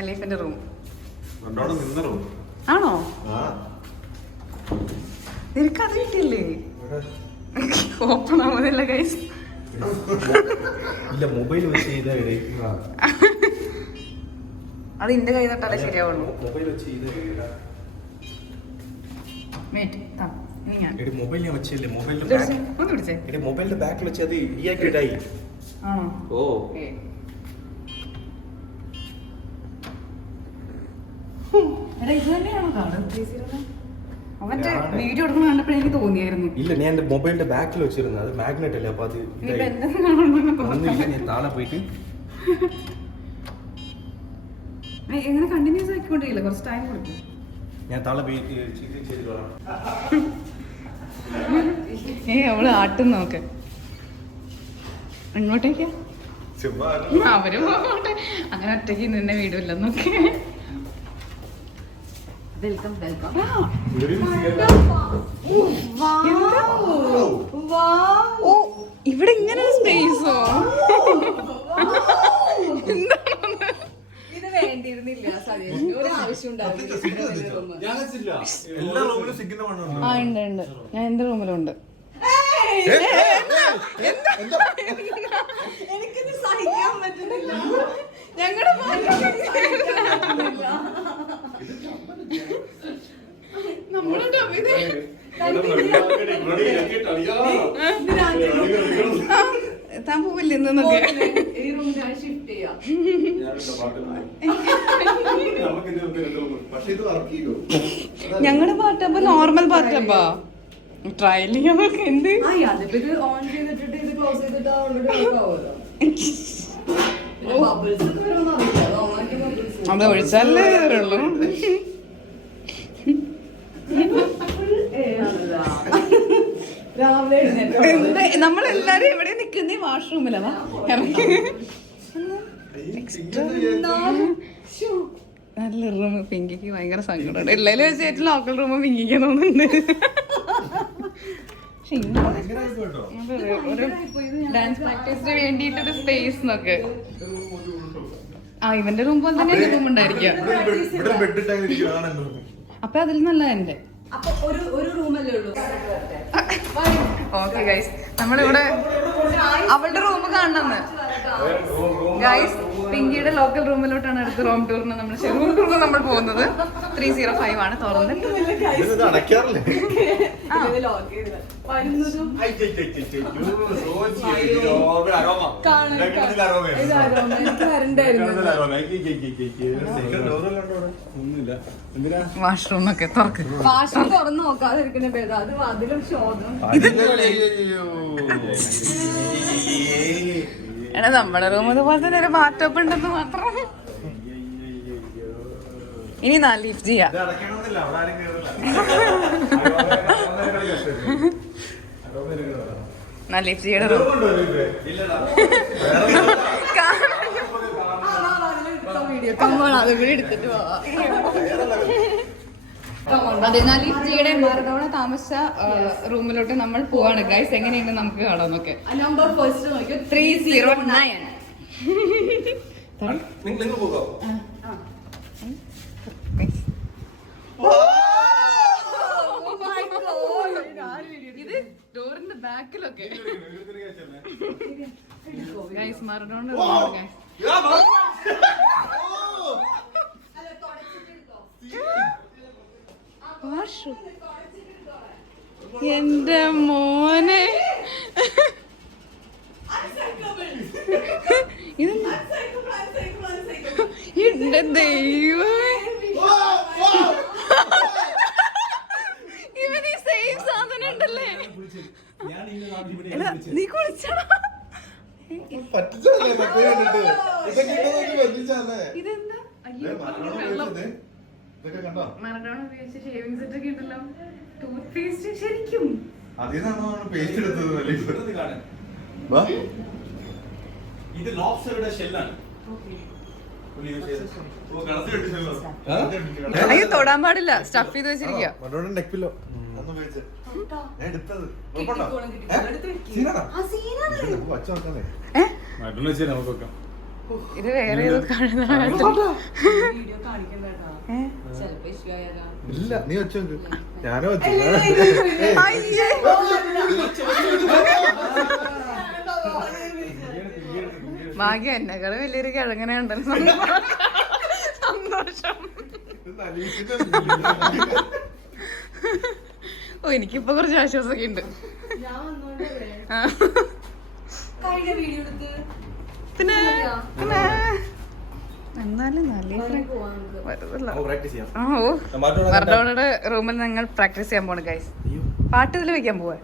അലീഫിന്റെ room ആണോ? നിനക്ക് അത് കിട്ടിയല്ലേ? ഓപ്പൺ ആവുന്നില്ല ഗൈസ്. അത് എന്റെ കൈ തൊട്ടാലേ ശരിയാവുള്ളൂ. മൊബൈലിന്റെ ബാക്കിൽ വെച്ച് അത് ഡീആക്ടിവേറ്റ് ആയി. ഓ ഇത് തന്നെയാണോ അവന്റെ വീഡിയോ എടുക്കുന്ന കണ്ടപ്പോ എനിക്ക് തോന്നിയായിരുന്നു. ഇല്ല, ഞാൻ എന്റെ മൊബൈലിന്റെ ബാക്കിൽ വെച്ചിരുന്നു. അത് മാഗ്നറ്റ് അല്ലേ, അപ്പൊ അത് ഞാൻ താഴെ പോയിട്ട് എങ്ങനെ കണ്ടിന്യൂസ് ആക്കിക്കൊണ്ടിരിക്കില്ല, കുറച്ച് ടൈം കൊടുക്കും. ഞാൻ താഴെ പോയി അവള് ആട്ടും നോക്ക്. ഇങ്ങോട്ടേക്കാ അവര് പോകട്ടെ. അങ്ങനെ ഒറ്റയ്ക്ക് നിന്നെ വീടില്ല നോക്കി. Welcome welcome. ഇവിടെ ഇങ്ങനെ സ്പേസോ? ഇത് വേണ്ടിയിരുന്നില്ല. ഒരു ആവശ്യം ഉണ്ടാവില്ല. ഉണ്ട് ഉണ്ട്, ഞാൻ എന്റെ റൂമിലുണ്ട്. എനിക്കിത് സഹിക്കാൻ പറ്റുന്നില്ല. ഞങ്ങളുടെ താൻ പോവില്ല എന്നൊക്കെ. ഞങ്ങളുടെ ബാത്തബ് നോർമൽ ബാത്തബാ. ട്രയൽ ചെയ്യാൻ നോക്കെ. എന്ത് അത് ഒഴിച്ചാലേ ഉള്ളൂ. നമ്മളെല്ലാരും എവിടെ നിക്കുന്നേ? വാഷ്റൂമിലാ. നല്ല റൂം. പിങ്കിക്ക് ഭയങ്കര സങ്കടമുണ്ട്. എല്ലാവരും വെച്ചായിട്ട് ലോക്കൽ റൂം പിങ്കിക്കാൻ തോന്നുന്നുണ്ട്. ഒരു ഡാൻസ് പ്രാക്ടീസിന് വേണ്ടിയിട്ടൊരു സ്പേസ് നോക്ക്. ഇവന്റെ റൂം പോലെ തന്നെ എന്റെ റൂം ഉണ്ടായിരിക്കാം. അപ്പൊ അതിൽ നല്ല എന്റെ. ഓക്കെ ഗൈസ്, നമ്മളിവിടെ അവളുടെ റൂം കാണണമെന്ന്. ഗൈസ്, പിങ്കിയുടെ ലോക്കൽ റൂമിലോട്ടാണ് അടുത്ത റൂം ടൂറിന് നമ്മൾ റൂം നമ്മൾ പോകുന്നത്. 305 ആണ്. തുറന്നിട്ട് വാഷ്റൂം ഒക്കെ തുറക്ക്. വാഷ്റൂം തുറന്ന് നോക്കാതിരിക്കുന്ന ഭേദം. അത് അതിലും ശോധം. എടാ, നമ്മുടെ റൂം അതുപോലെ തന്നെ ഒരു ബാത്ടബ് ഉണ്ടെന്ന് മാത്രം. ഇനി ലിഫ്റ്റ് ചെയ്യാം. ലിഫ്റ്റ് ചെയ്യണ റൂം അതും കൂടി എടുത്തിട്ട് പോവാം. അതെ, ലിഫ്റ്റ് ചെയ്യണേ. മറഡോണ താമസിച്ച റൂമിലോട്ട് നമ്മൾ പോവാണ് ഗൈസ്. എങ്ങനെയുണ്ട് നമുക്ക് കാണാം നോക്കെ. Number first 309. ഇത് ഡോറിന്റെ ബാക്കിലൊക്കെ ഗൈസ്. മറഡോണ എന്റെ മോനെ, എന്റെ ദൈവമേ, ഇവന് ഈ സെയിം സാധനം ഉണ്ടല്ലേ? നീ കുളിച്ചടാ. ഇതെന്താ? മറഡോണ ഉപയോഗിച്ച ഷേവിംഗ് സെറ്റ് ഒക്കെ ഉണ്ടല്ലോ. ടൂത്ത് പേസ്റ്റ് ശരിക്കും ഇത് ലോബ്സ്റ്ററുടെ ഷെല്ലാണ്. അയ്യോ, തൊടാൻ പാടില്ല. സ്റ്റഫ് ചെയ്ത് വെച്ചിരിക്കുക. ഇത് വേറെ ഏതോ കാണുന്ന ഇല്ല നീ വെച്ചോ ഞാനോ ഭാഗ്യം എന്നെക്കാളും വലിയൊരു കിഴങ്ങനെ ഉണ്ടല്ലോ. സന്തോഷം. ഓ എനിക്കിപ്പോ കുറച്ച് ആശ്വാസമൊക്കെ ഉണ്ട്. പിന്നെ എന്നാലും മറഡോണയുടെ റൂമിൽ ഞങ്ങൾ പ്രാക്ടീസ് ചെയ്യാൻ പോണു ഗൈസ്. പാട്ട് ഇതിൽ വെക്കാൻ പോവാ.